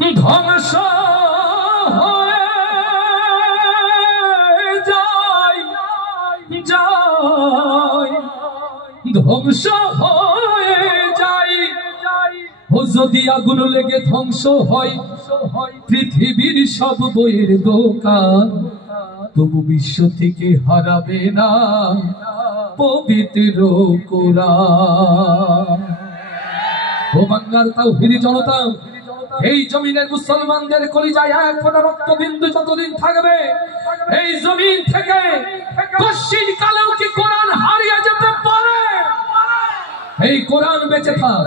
ধ্বংস হয়ে যায় যায় ধ্বংস হয়ে যায়। ও যদি আগুন লেগে ধ্বংস হয় পৃথিবীর সব বইয়ের দোকান, তবু বিশ্ব থেকে হারাবে না পবিত্র কোরআন। ও বাংলার তাওহীদি জনতা, এই জমিনের মুসলমানদের কলিজায় এক ফোঁটা রক্তবিন্দু যতদিন থাকবে, এই জমিন থেকে কশিন কালেও কি কোরআন হারিয়ে যেতে পারে? এই কোরআন বেঁচে থাক,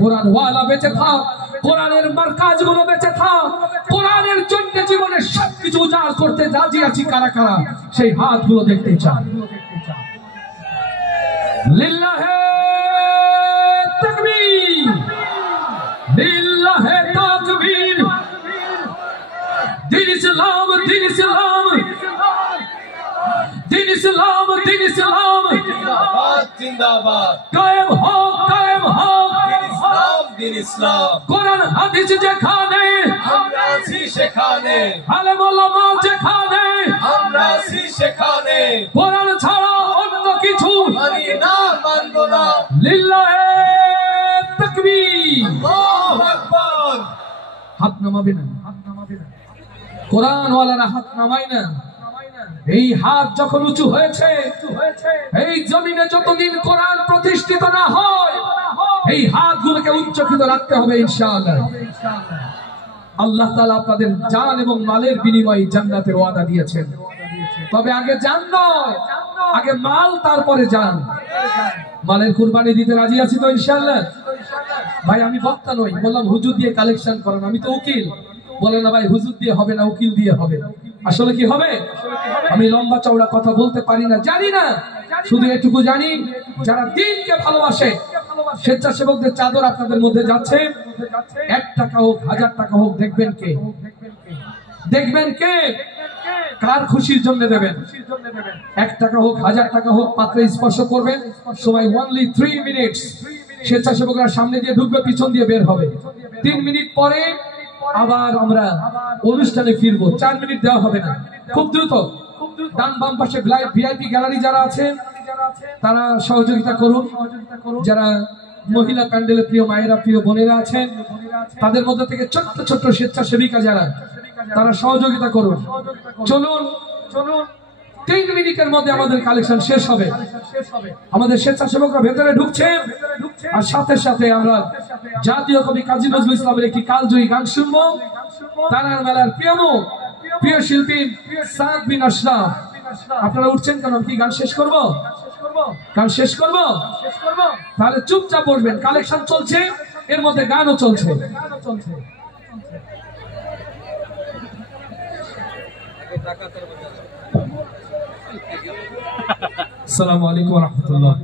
কোরআন ওয়ালা বেঁচে থাক, কোরআনের মার্কাজগুলো বেঁচে থাক, কোরআনের জন্য জীবনের সবকিছু উজাড় করতে রাজি আছি কারা কারা, সেই হাতগুলো দেখতে চাই। লিল্লাহে তাকবীর, লিল্লাহে তাকবীর। দিন ইসলাম, দিন ইসলাম, দিন ইসলাম, দিন ইসলাম जिंदाबाद जिंदाबाद। কায়েম হোক, কায়েম হোক দিন ইসলাম, দিন ইসলাম। কোরআন হাদিস যেখানে আমরা আছি সেখানে, আলেম ওলামা যেখানে আমরা আছি সেখানে। কোরআন ছাড়া অন্য কিছু মানি না, মানবো না। লিল্লাহে তাকবীর। আল্লাহু আকবার। হাত নামাবে না, হাত নামাবে না, কোরআন ওয়ালারা হাত নামায় না। এই হাত যখন উঁচু হয়েছে, এই জমিনে যতদিন কোরআন প্রতিষ্ঠিত না হয়, এই হাতগুলোকে উচ্চকিত রাখতে হবে ইনশাআল্লাহ। আল্লাহ তাআলা আপনাদের জান এবং মালের বিনিময়ে জান্নাতের ওয়াদা দিয়েছেন। তবে আগে জান নয়, আগে মাল, তারপরে জান। মালের কুরবানি দিতে রাজি আছি তো ইনশাআল্লাহ? ভাই আমি বক্তা নই, বললাম হুজুর দিয়ে কালেকশন করেন, আমি তো উকিল। বলে না ভাই হুজুর দিয়ে হবে না, উকিল দিয়ে হবে। আসলে কি হবে? আমি লম্বা চওড়া কথা বলতে পারি না, জানি না, শুধু এটুকু জানি যারা দিনকে ভালোবাসে, স্বেচ্ছাসেবকদের চাদর আপনাদের মধ্যে যাচ্ছে। 1 টাকা হোক, 1000 টাকা হোক, দেখবেন কে, দেখবেন কে কার খুশির জন্য দেবেন। 1 টাকা হোক, 1000 টাকা হোক, পাত্রে স্পর্শ করবেন। সময় অনলি 3 মিনিটস। স্বেচ্ছাসেবকরা সামনে দিয়ে ঢুকবে, পিছন দিয়ে বের হবে। 3 মিনিট পরে আবার আমরা অনুষ্ঠানে ফিরবো। 4 মিনিট দেওয়া হবে না, খুব দ্রুত। ডান বাম পাশে ভিআইপি গ্যালারি যারা আছে তারা সহযোগিতা করুন। যারা মহিলা প্যান্ডেলে প্রিয় মায়েরা, প্রিয় বোনেরা আছেন, তাদের মধ্যে থেকে ছোট্ট ছোট্ট স্বেচ্ছাসেবিকা যারা, তারা সহযোগিতা করুন। চলুন চলুন, 3 মিনিটের মধ্যে আমাদের কালেকশন শেষ হবে। আমাদের স্বেচ্ছাসেবকরা ভেতরে ঢুকছে, আর সাথে সাথে আমরা জাতীয় কবি কাজী নজরুল ইসলামের একটি কালজয়ী গান শুনবো। তারার মেলার প্রিয় শিল্পী সাদ বিন আশরাফ। আপনারা উঠছেন কেন? কি গান শেষ করব? গান শেষ করব? তাহলে চুপচাপ বসবেন। কালেকশন চলছে, এর মধ্যে গানও চলছে। আসসালামু আলাইকুম ওয়া রাহমাতুল্লাহ।